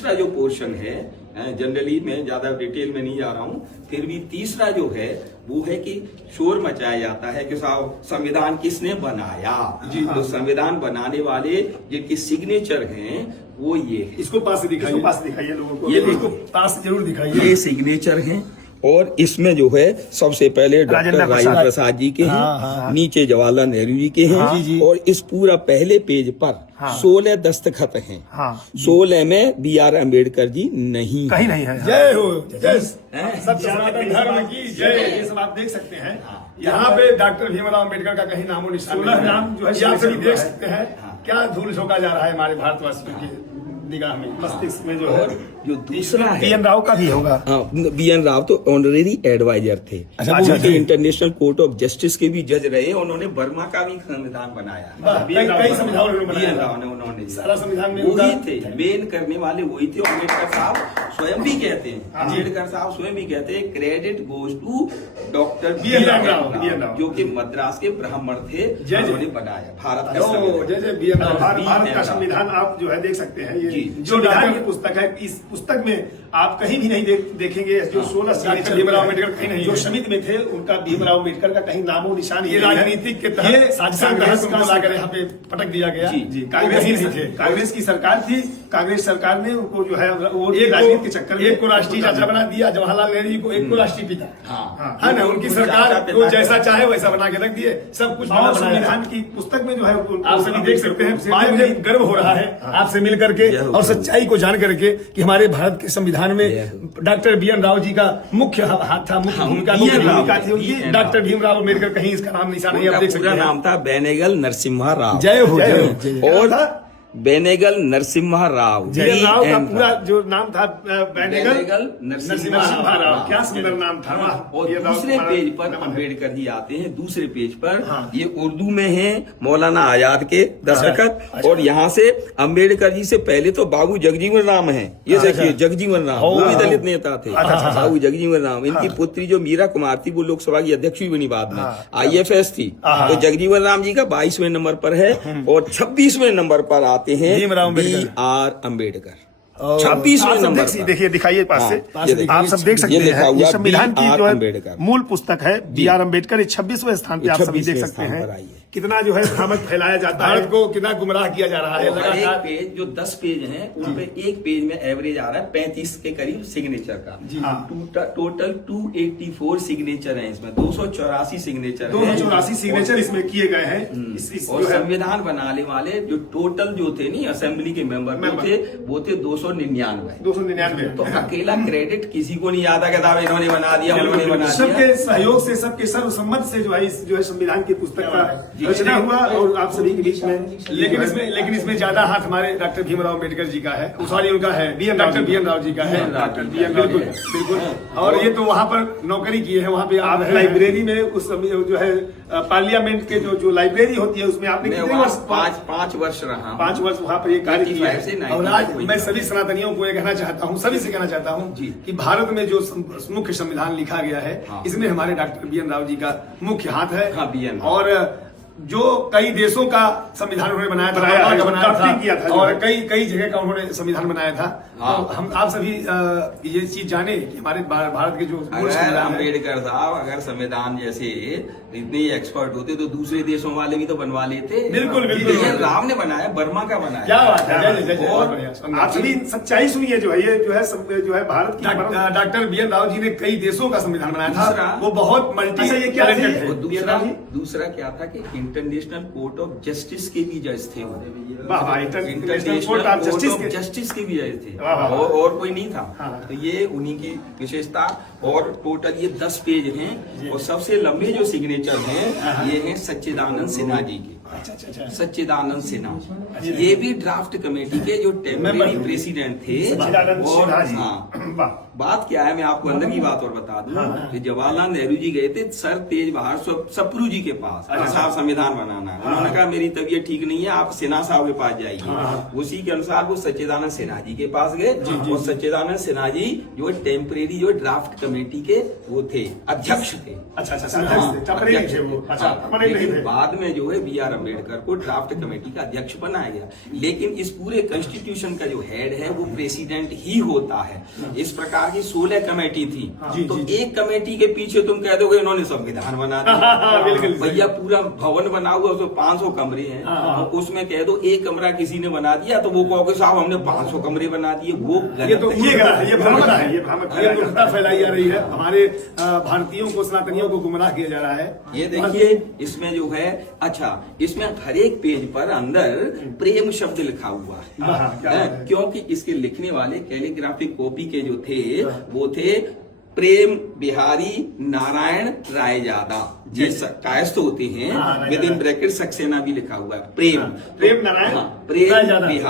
तीसरा जो पोर्शन है, जनरली मैं ज्यादा डिटेल में नहीं जा रहा हूँ, फिर भी तीसरा जो है वो है कि शोर मचाया जाता है कि साहब संविधान किसने बनाया। जी तो संविधान बनाने वाले जिनके सिग्नेचर हैं वो ये है। इसको पास से दिखाइए लोगों को, ये इसको पास से जरूर दिखाइए। ये सिग्नेचर हैं और इसमें जो है सबसे पहले डॉक्टर राजेंद्र प्रसाद जी के हैं, नीचे जवाहरलाल नेहरू जी के हैं और इस पूरा पहले पेज पर 16 दस्तखत हैं। 16 में BR अम्बेडकर जी नहीं, कहीं नहीं है। जय हो, जय सत्य सनातन धर्म की जय। ये सब आप देख सकते हैं यहाँ पे डॉक्टर भीमराव अम्बेडकर का कहीं नामो निशान, 16 नाम जो है आप सभी देख सकते हैं। क्या धूल झोंका जा रहा है हमारे भारतवासियों की निगाह में, मस्तिष्क में जो है। जो दूसरा है BN राव का भी होगा। BN राव तो ऑनरेरी एडवाइजर थे, इंटरनेशनल कोर्ट ऑफ जस्टिस के भी जज रहे। उन्होंने बर्मा का भी संविधान बनाया, कई संविधान उन्होंने सारा संविधान में वही थे, मेन करने वाले वही थे। अम्बेडकर साहब स्वयं भी कहते हैं, अम्बेडकर साहब स्वयं भी कहते हैं credit goes to doctor BN Rao, जो कि मद्रास के ब्राह्मण थे, उन्होंने बनाया भारत का संविधान। भारत का संविधान आप जो है देख सकते हैं। ये जो संविधान की पुस्तक है, इस पुस्तक में आप कहीं भी नहीं देखेंगे जो 16 सिग्नेचर भीमराव अम्बेडकर कहीं नहीं, जो समिति में थे उनका भीमराव अम्बेडकर का कहीं नामो निशान। ये राजनीतिक के तहत कांग्रेस को लाकर यहाँ पे पटक दिया गया। कांग्रेस ही नहीं थे, कांग्रेस की सरकार थी। कांग्रेस सरकार ने उनको जो है वो राजनीति के चक्कर में एक को राष्ट्रीय चाचा बना दिया, जवाहरलाल नेहरू जी को एक को राष्ट्रीय पिता, है ना। उनकी सरकार को जैसा चाहे वैसा बना के रख दिए, सब कुछ संविधान की पुस्तक में जो है आप सभी देख सकते हैं। मुझे गर्व हो रहा है आपसे मिल करके और सच्चाई को जान करके कि हमारे भारत के संविधान में डॉक्टर BN राव जी का मुख्य हाथ था, मुख्य भूमिका थी उनकी। डॉक्टर भीमराव अम्बेडकर कहीं इसका नाम निशान नहीं, आप देख सकते हैं। नाम था बेनेगल नरसिम्हा राव। जय हो, जय हो। और बेनेगल नरसिम्हा राव, राव का पूरा जो नाम था बेनेगल नरसिम्हा राव। क्या सुंदर नाम था। और दूसरे पेज पर अम्बेडकर जी आते हैं। दूसरे पेज पर ये उर्दू में है, मौलाना आजाद के दस्तखत। और यहाँ से अम्बेडकर जी से पहले तो बाबू जगजीवन राम है। ये देखिए जगजीवन राम, वो भी दलित नेता थे। बाबू जगजीवन राम, इनकी पुत्री जो मीरा कुमार थी वो लोकसभा की अध्यक्ष भी बनी, बाद में IFS थी। तो जगजीवन राम जी का 22वें नंबर पर है और 26वें नंबर पर आते हैं BR अम्बेडकर। 26वें नंबर पर देखिए, दिखाइए पास से, आप सब देख सकते हैं। ये संविधान की जो है मूल पुस्तक है BR अम्बेडकर। 26वें स्थान पे आप सभी देख सकते हैं। कितना जो है भ्रामक फैलाया जाता है, भारत को कितना गुमराह किया जा रहा है। लगातार पेज जो 10 पेज हैं उनपे एक पेज में एवरेज आ रहा है 35 के करीब सिग्नेचर का। टोटल 284 सिग्नेचर हैं इसमें, 284 सिग्नेचर 284 सिग्नेचर इसमें किए गए हैं। और संविधान बनाने वाले जो टोटल जो थे नहीं असेंबली के मेंबर थे वो थे 299। तो अकेला क्रेडिट किसी को नहीं आता कि इन्होंने बना दिया, उन्होंने बना दिया। सबके सहयोग से, सबके सर्वसम्मत से जो है संविधान की पुस्तक का रचना हुआ और आप सभी के बीच में। लेकिन इसमें ज्यादा हाथ हमारे डॉक्टर भीमराव अम्बेडकर जी का है, सॉरी उनका है, डॉक्टर BN राव जी का है। बिल्कुल। और ये तो वहाँ पर नौकरी की है, वहाँ पे आप लाइब्रेरी में उस जो है पार्लियामेंट के जो लाइब्रेरी होती है उसमें आपने कितने वर्ष? 5 वर्ष रहा। 5 वर्ष वहाँ पर ये कार्य किया है। और आज मैं सभी सनातनियों को ये कहना चाहता हूँ, सभी से कहना चाहता हूँ कि भारत में जो मुख्य संविधान लिखा गया है इसमें हमारे डॉक्टर BN राव जी का मुख्य हाथ है। और जो कई देशों का संविधान उन्होंने बनाया था और कई जगह का उन्होंने संविधान बनाया था। तो हम आप सभी ये चीज जाने कि हमारे भारत के जो अम्बेडकर साहब अगर संविधान जैसे इतने एक्सपर्ट होते तो दूसरे देशों वाले भी तो बनवा लेते। बिल्कुल। राम ने बनाया, बर्मा का बनाया। क्या बात है। और आप सभी सच्चाई सुनिए, जो है ये जो है भारत की डॉक्टर BN राव जी ने कई देशों का संविधान बनाया था। वो बहुत मल्टी टैलेंटेड है। दूसरा क्या था कि इंटरनेशनल कोर्ट ऑफ जस्टिस के भी जज थे। इंटरनेशनल कोर्ट ऑफ जस्टिस के भी जज थे और कोई नहीं था। तो ये उन्हीं की विशेषता। और टोटल ये 10 पेज हैं और सबसे लंबे जो सिग्नेचर हैं ये हैं सच्चिदानंद सिन्हा जी के। सच्चिदानंद सिन्हा ये भी ड्राफ्ट कमेटी के जो टेम्परेरी प्रेसिडेंट थे। और बात क्या है, मैं आपको अंदर की बात और बता दूं कि जवाहरलाल नेहरू जी गए थे सर तेज बहादुर सप्रू जी के पास, साहब संविधान बनाना है। उन्होंने कहा मेरी तबीयत ठीक नहीं है, आप सिन्हा साहब के पास जाइए। उसी के अनुसार वो सच्चिदानंद सिन्हा जी के पास गए और सच्चिदानंद सिन्हा जी जो टेम्परेरी जो ड्राफ्ट कमेटी के वो थे, अध्यक्ष थे। अच्छा। लेकिन बाद में जो है BR अम्बेडकर को ड्राफ्ट कमेटी का अध्यक्ष बनाया गया, लेकिन इस पूरे कॉन्स्टिट्यूशन का जो हेड है वो प्रेसिडेंट ही होता है। इस प्रकार की 16 कमेटी थी, तो एक कमेटी के पीछे तुम कह दोगे इन्होंने संविधान बना दिया। भैया पूरा भवन बना हुआ, उसमें 500 कमरे हैं, और उसमें कह दो एक कमरा किसी ने बना दिया तो वो कहोगे साहब हमने 500 कमरे बना दिए, वो ये भ्रमण है, ये दुर्घटना फैलाई जा रही है, हमारे भारतीयों को, सनातनियों को गुमराह किया जा रहा है। ये देखिए इसमें जो है, अच्छा इसमें हर एक पेज पर अंदर प्रेम शब्द लिखा हुआ है, क्योंकि इसके लिखने वाले कैलीग्राफिक कॉपी के जो थे वो थे प्रेम बिहारी नारायण रायजादा, ये कायस्थ होते हैं, विद इन ब्रैकेट सक्सेना भी लिखा हुआ है, प्रेम नारायण प्रेम बिहारी।